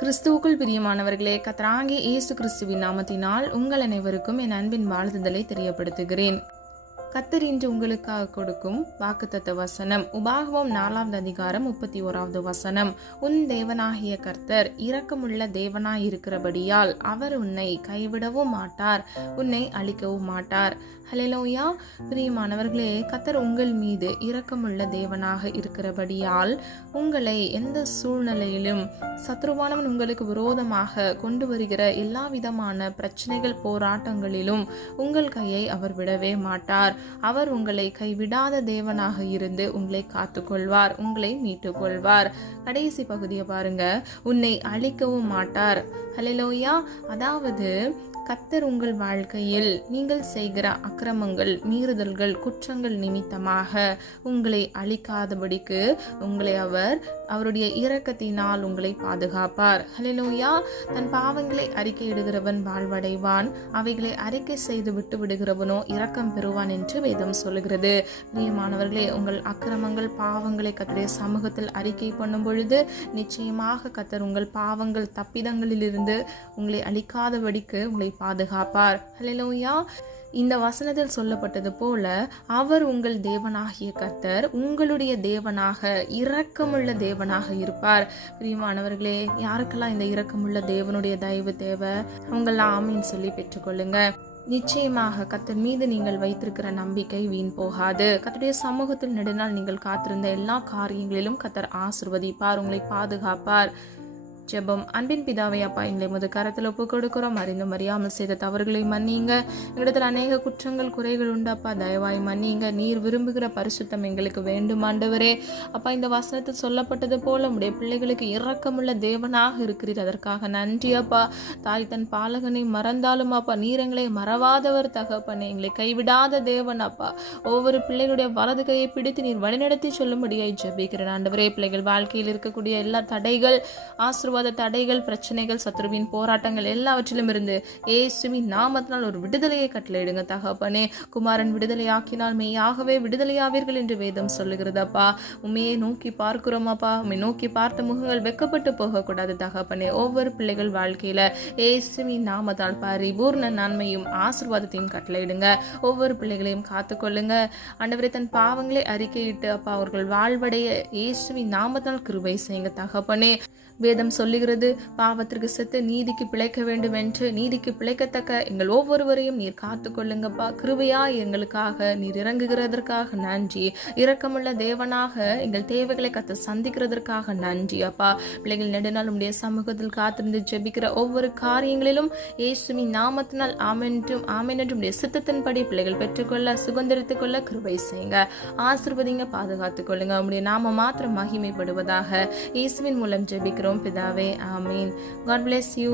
கிறிஸ்துவுக்குள் பிரியமானவர்களே, கர்த்தராகிய இயேசு கிறிஸ்துவின் நாமத்தினால் உங்கள் அனைவருக்கும் என் அன்பின் வாழ்த்துதலை தெரியப்படுத்துகிறேன். கர்த்தர் இன்று உங்களுக்காக கொடுக்கும் வாக்குத்தத்த வசனம் உபாகமம் 4வது அதிகாரம் 31வது வசனம். உன் தேவனாகிய கர்த்தர் இரக்கமுள்ள தேவனாய் இருக்கிறபடியால் அவர் உன்னை கைவிடவும் மாட்டார், உன்னை அழிக்கவும் மாட்டார். ஹல்லேலூயா. பிரியமானவர்களே, கர்த்தர் உங்கள் மீது இரக்கமுள்ள தேவனாக இருக்கிறபடியால் உங்களை எந்த சூழ்நிலையிலும் சத்ருவானவன் உங்களுக்கு விரோதமாக கொண்டு வருகிற எல்லா விதமான பிரச்சனைகள் போராட்டங்களிலும் உங்கள் கையை அவர் விடவே மாட்டார். அவர் உங்களை கைவிடாத தேவனாக இருந்து உங்களை காத்துக்கொள்வார், உங்களை மீட்டுக் கொள்வார். கடைசி பகுதியை பாருங்க, உன்னை அழிக்கவும் மாட்டார். ஹல்லேலூயா. அதாவது கர்த்தர் உங்கள் வாழ்க்கையில் நீங்கள் செய்கிற அக்கிரமங்கள், மீறுதல்கள், குற்றங்கள் நிமித்தமாக உங்களை அழிக்காதபடிக்கு உங்களை அவருடைய இரக்கத்தினால் உங்களை பாதுகாப்பார். ஹல்லேலூயா. தன் பாவங்களை அறிக்கையிடுகிறவன் வாழ்வடைவான், அவைகளை அறிக்கை செய்து விட்டு விடுகிறவனோ இரக்கம் பெறுவான் என்று வேதம் சொல்லுகிறது. பிரியமானவர்களே, உங்கள் அக்கிரமங்கள், பாவங்களை கர்த்தருடைய சமூகத்தில் அறிக்கை பண்ணும் பொழுது நிச்சயமாக கர்த்தர் உங்கள் பாவங்கள், தப்பிதங்களிலிருந்து உங்களை அழிக்காதபடிக்கு உங்களை பாதுகாப்பார். ஹல்லேலூயா. இந்த வசனத்தில் சொல்லப்பட்டது போல அவர் உங்கள் தேவனாகிய கர்த்தர் உங்களுடைய தேவனாக, இரக்கமுள்ள தேவனாக இருப்பார். பிரியமானவர்களே, யாருக்கெல்லாம் இந்த இரக்கமுள்ள தேவனுடைய தயவு தேவை, அவங்கெல்லாம் ஆமீன் சொல்லி பெற்றுக்கொள்ளுங்க. நிச்சயமாக கர்த்தர் மீது நீங்கள் வைத்திருக்கிற நம்பிக்கை வீண் போகாது. கர்த்தருடைய சமூகத்தில் நெடுநாள் நீங்கள் காத்திருந்த எல்லா காரியங்களிலும் கர்த்தர் ஆசீர்வதிப்பார், உங்களை பாதுகாப்பார். ஜெபம். அன்பின் பிதாவே, அப்பா, எங்களை முது கரத்தில் ஒப்பு கொடுக்கிறோம். அறிந்தும் அறியாமல் செய்த தவறுகளை மன்னிங்க. எங்களிடத்தில் அநேக குற்றங்கள், குறைகள் உண்டப்பா, தயவாய் மன்னிங்க. நீர் விரும்புகிற பரிசுத்தம் எங்களுக்கு வேண்டும் ஆண்டவரே. அப்பா, இந்த வசனத்தில் சொல்லப்பட்டது போல உடைய பிள்ளைகளுக்கு இரக்கமுள்ள தேவனாக இருக்கிறீர், அதற்காக நன்றி அப்பா. தாய் தன் பாலகனை மறந்தாலும் அப்பா, நீர் எங்களை மறவாதவர் தகப்பனே, எங்களை கைவிடாத தேவன் அப்பா. ஒவ்வொரு பிள்ளைகளுடைய வலது கையை பிடித்து நீர் வழிநடத்தி சொல்லும்படியாய் ஜெபிக்கிறேன் ஆண்டவரே. பிள்ளைகள் வாழ்க்கையில் இருக்கக்கூடிய எல்லா தடைகள், ஆசீர்வாத தடைகள், பிரச்சனைகள், சத்ருவின் போராட்டங்கள் எல்லாவற்றிலும் இருந்து இயேசுவின் நாமத்தினால் ஒரு விடுதலையை கட்டளையிடுங்க தகப்பனே. குமாரன் விடுதலையாக்கினால் மெய்யாகவே விடுதலையாவீர்கள் என்று வேதம் சொல்லுகிறதப்பா. உண்மையை நோக்கி பார்க்கிறோம் அப்பா. உண்மை நோக்கி பார்த்த முகங்கள் வெக்கப்பட்டு போகக்கூடாது தகப்பனே. ஒவ்வொரு பிள்ளைகள் வாழ்க்கையில இயேசுவின் நாமத்தால் பரிபூர்ண நன்மையும் ஆசீர்வாதத்தையும் கட்டளையிடுங்க. ஒவ்வொரு பிள்ளைகளையும் காத்துக்கொள்ளுங்க ஆண்டவரே. தன் பாவங்களை அறிக்கையிட்டு அப்பா அவர்கள் வாழ்வடைய இயேசுவின் நாமத்தால் கிருபை செய்யுங்க தகப்பனே. வேதம் சொல்லுகிறது, பாவத்திற்கு செத்து நீதிக்கு பிழைக்க வேண்டும் என்று, நீதிக்கு பிழைக்கத்தக்க எங்கள் ஒவ்வொருவரையும் நீர் காத்து கொள்ளுங்கப்பா. கிருபையா எங்களுக்காக நீர் இறங்குகிறதற்காக நன்றி. இரக்கமுள்ள தேவனாக எங்கள் தேவைகளை கத்து சந்திக்கிறதற்காக நன்றி அப்பா. பிள்ளைகள் நெடுநாள் உடைய சமூகத்தில் காத்திருந்து ஜெபிக்கிற ஒவ்வொரு காரியங்களிலும் இயேசுவின் நாமத்தினால் ஆமென்றும் ஆமென் என்றும் உடைய சித்தத்தின்படி பிள்ளைகள் பெற்றுக்கொள்ள, சுதந்திரித்துக் கொள்ள கிருபை செய்யுங்க. ஆசீர்வதிங்க, பாதுகாத்துக் கொள்ளுங்க. உடைய நாம மாத்திரம் மகிமைப்படுவதாக. இயேசுவின் மூலம் ஜெபிக்கிறோம் பிதாவே, ஆமீன். God bless you.